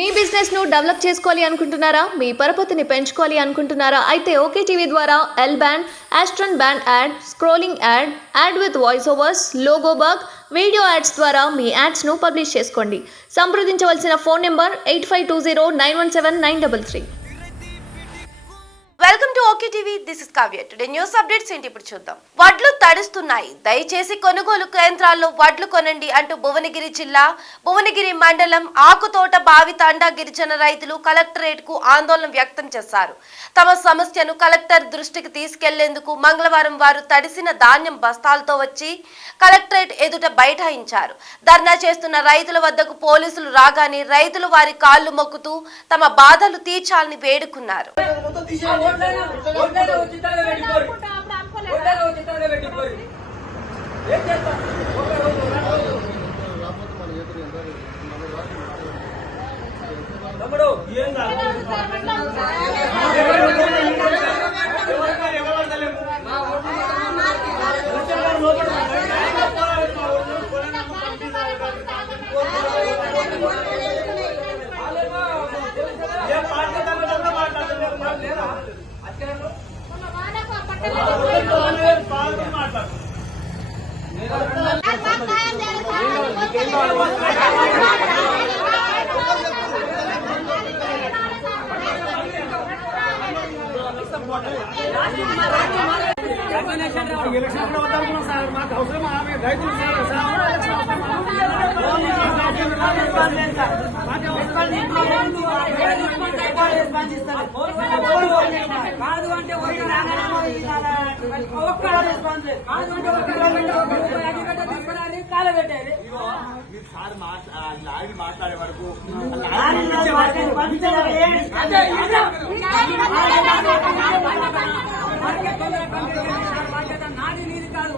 మీ business ను develop చేసుకోవాలి అనుకుంటున్నారా? మీ పరపతిని పెంచుకోవాలి అనుకుంటున్నారా? అయితే ఓకే టీవీ ద్వారా L band, aston band ad, scrolling ad, ad with voice overs, logo bug, video ads ద్వారా మీ యాడ్స్ ను పబ్లిష్ చేసుకోండి. సంప్రదించవలసిన phone number 8520917933. Welcome to OK TV. This is Kavya. Today news updates ఏంటి ఇప్పుడు చూద్దాం. వడ్లు తడుస్తున్నాయి, దయచేసి కొనుగోలు కేంద్రాల్లో వడ్లు కొనండి అంటూ భువనగిరి జిల్లా భువనగిరి మండలం ఆకుతోట బావి తండా గిరిజన రైతులు కలెక్టరేట్ కు ఆందోళన వ్యక్తం చేశారు. తమ సమస్యను కలెక్టర్ దృష్టికి తీసుకెళ్లేందుకు మంగళవారం వారు తడిసిన ధాన్యం బస్తాలతో వచ్చి కలెక్టరేట్ ఎదుట బైఠాయించారు. ధర్నా చేస్తున్న రైతుల వద్దకు పోలీసులు రాగానే రైతులు వారి కాళ్లు మొక్కుతూ తమ బాధలు తీర్చాలని వేడుకున్నారు. మాట్లాడే వరకు నాది నీది కాదు